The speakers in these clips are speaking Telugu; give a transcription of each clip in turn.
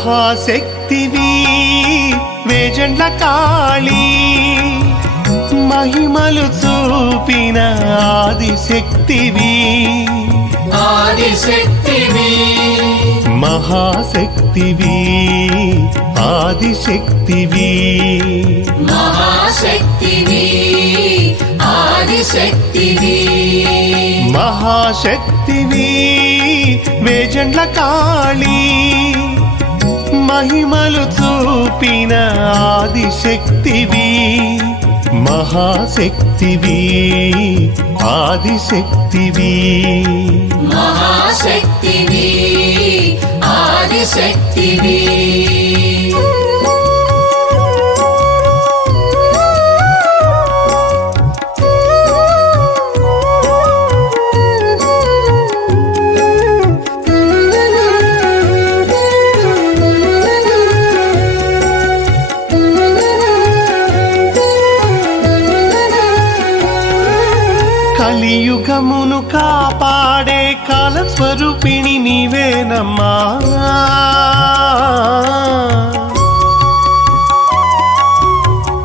మహాశక్తివి వేజండ్ల కాళీ. మహిమలు చూపిన ఆదిశక్తివి. ఆదిశక్తివి. మహాశక్తివి ఆదిశక్తివి. మహాశక్తివి ఆదిశక్తివి. మహాశక్తివి వేజండ్ల కాళీ. మహిమలు చూపిన ఆదిశక్తివి మహాశక్తివి ఆదిశక్తివి. మహాశక్తివి ఆదిశక్తివి. యుగమును కాపాడే కాల స్వరూపిణి నీవేనమ్మా.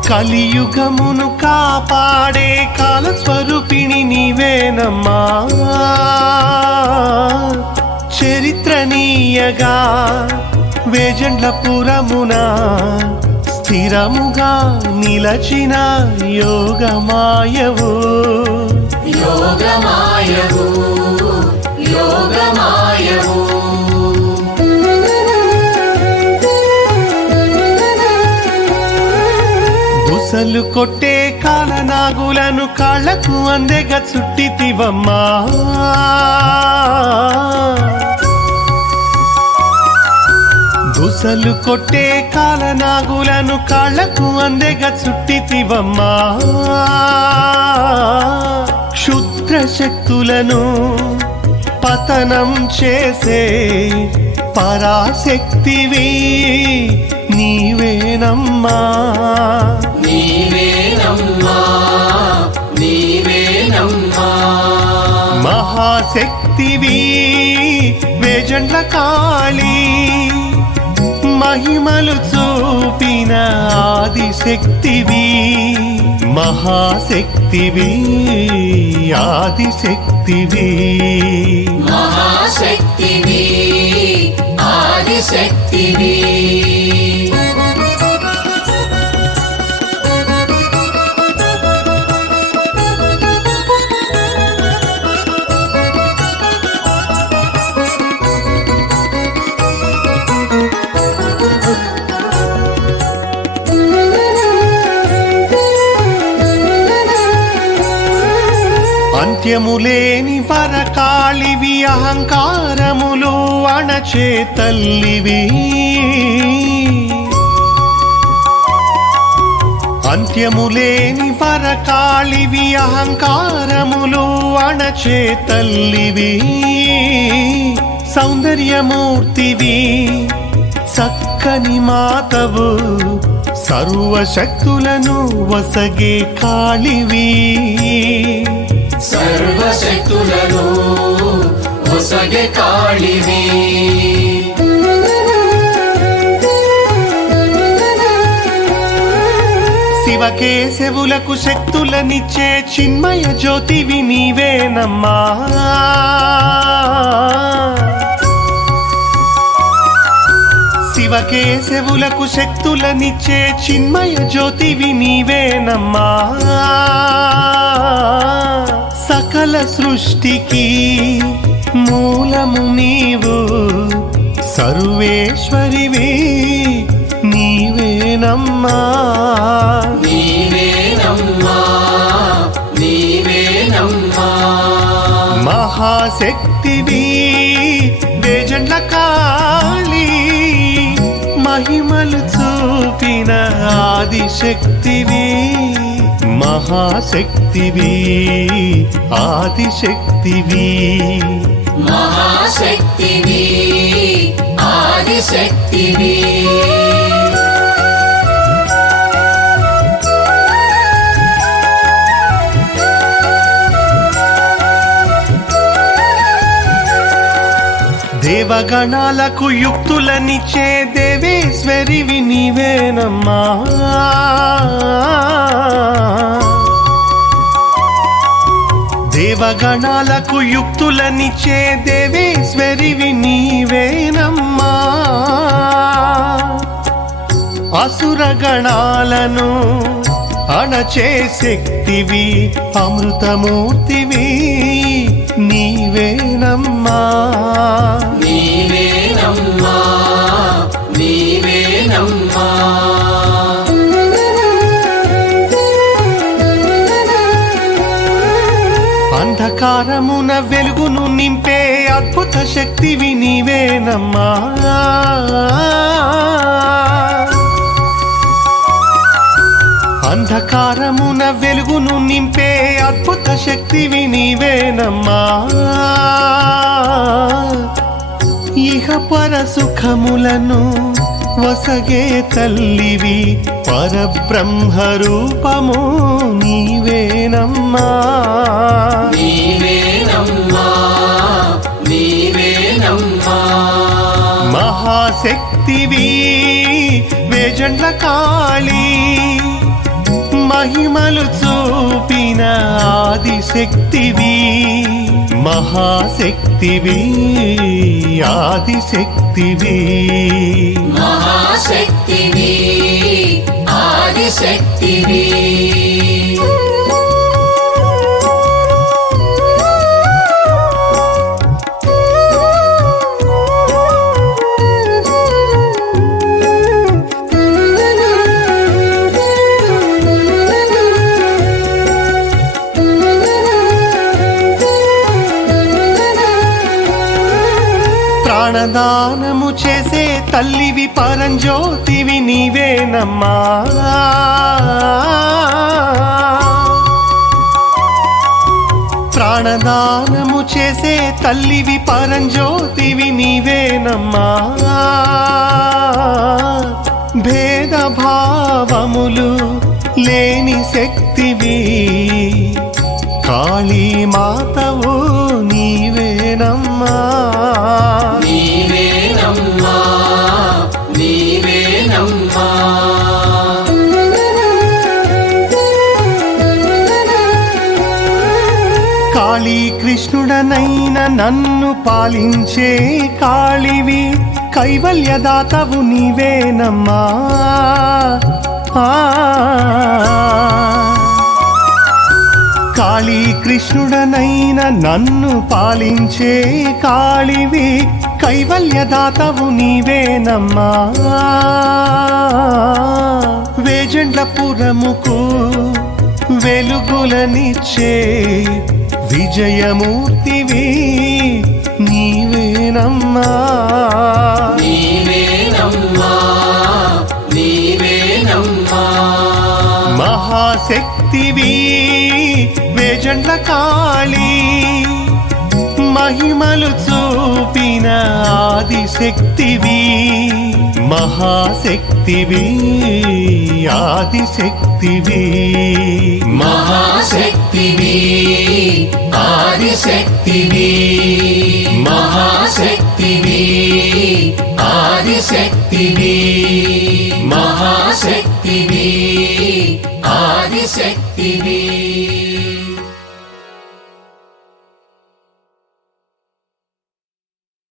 కలియుగమును కాపాడే కాల స్వరూపిణి నీవేనమ్మా చరిత్రనీయగా వేజండ్ల పురమునా స్థిరముగా నిలచిన యోగమాయవు. యోగమాయవు యోగమాయవు. బుసలు కొట్టే కాలనాగులను కాళ్ళకు అందెగ చుట్టితివమ్మా. బుసలు కొట్టే కాలనాగులను కాళ్ళకు అందెగ చుట్టితివమ్మా. క్షుద్ర శక్తులను పతనం చేసే పరాశక్తివి నీవేనమ్మా. నీవేనమ్మా నీవేనమ్మా. మహాశక్తివి వేజండ్ల కాళీ మహిమలు చూపిన ఆదిశక్తివి మహాశక్తివి ఆదిశక్తివి. మహాశక్తివి ఆదిశక్తివి. సత్యములేని వరకాళివి అహంకారములు అణచే తల్లివి అంత్యములేని వరకాళివి అహంకారములు అణచే తల్లివి సౌందర్యమూర్తివి చక్కని మాతవు సర్వశక్తులను వసగే కాళివి. సర్వశక్తులను ఒసగే కాళివి శివకేశవులకు శక్తులనిచ్చే చిన్మయ జ్యోతివి నీవేనమ్మా. శివకేశవులకు శక్తులనిచ్చే చిన్మయ జ్యోతివి నీవేనమ్మా. సకల సృష్టికి మూలము నీవు. సర్వేశ్వరివి నీవేనమ్మా నీవేనమ్మా నీవేనమ్మా మహాశక్తివి వేజండ్ల కాళీ మహిమలు చూపిన ఆదిశక్తివి. మహాశక్తివి ఆదిశక్తివి. మహాశక్తివి ఆదిశక్తివి. దేవగణాలకు యుక్తులనిచ్చే దేవేశ్వరివి నీవేనమ్మా. దేవగణాలకు యుక్తులనిచ్చే దేవేశ్వరివి నీవేనమ్మా. అసురగణాలను అణచే శక్తివి అమృతమూర్తివి నీవేనమ్మా. అద్భుత శక్తివి నీవేనమ్మా అంధకారమున వెలుగును నింపే అద్భుత శక్తివి నీవేనమ్మా ఇహ పర సుఖములను వసగే తల్లివి పరబ్రహ్మ రూపము నీవేనమ్మా. నీవేనమ్మా మహాశక్తివి వేజండ్ల కాళీ మహిమలు చూపిన ఆదిశక్తివి. మహాశక్తివి ఆదిశక్తివి. మహాశక్తివి ఆదిశక్తివి. ప్రాణదానము చేసే తల్లివి పరంజ్యోతివి నీవేనమ్మా. ప్రాణదానము చేసే తల్లివి పరంజ్యోతివి నీవేనమ్మా. భేదభావములు లేని శక్తివి కాళీ నైన నన్ను పాలించే కాళివి కైవల్యదాతవు నీవేనమ్మా ఆ. కాళీ కృష్ణుడనైన నన్ను పాలించే కాళివి కైవల్యదాతవు నీవేనమ్మా వేజండ్లపురముకు వెలుగులనిచ్చే విజయమూర్తివి నీవేనమ్మా నీవేనమ్మా నీవేనమ్మా మహాశక్తివి మహిమలు చూపిన ఆదిశక్తివి మహాశక్తివి ఆదిశక్తివి. మహాశక్తివి ఆదిశక్తివి. మహాశక్తివి ఆదిశక్తివి. మహాశక్తివి ఆదిశక్తివి.